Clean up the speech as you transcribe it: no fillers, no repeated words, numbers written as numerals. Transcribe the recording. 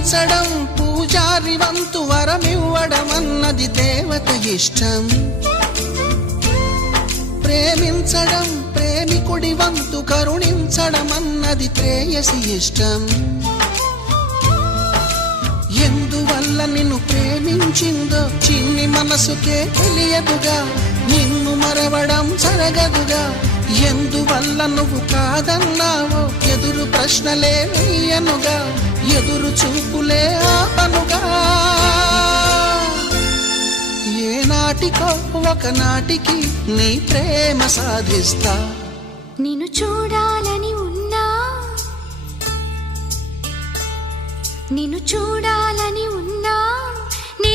పూజించడం పూజారి వంతు వరమివ్వడం అన్నది దేవత ఇష్టం. ప్రేమించడం ప్రేమికుడి వంతు కరుణించడం అన్నది ప్రేయసి ఇష్టం. ఎందువల్ల నిన్ను ప్రేమించిందో చిన్ని మనసుకే తెలియదుగా, నిన్ను మరవడం జరగదుగా. ఎందువల్ల నువ్వు కాదన్నావో ఎదురు ప్రశ్నలే వేయనుగా, ఎదురు చూపులే ఆపనుగా. ఏనాటికో ఒకనాటికి నీ ప్రేమ సాధిస్తా. నిన్ను చూడాలని ఉన్నా, నిన్ను చూడాలని ఉన్నా, నీ